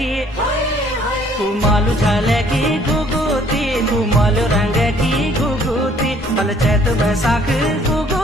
की कुमालू झाले की घुघुती कुमालू रंग की घुघुती बल चैत बैसाख घुघुती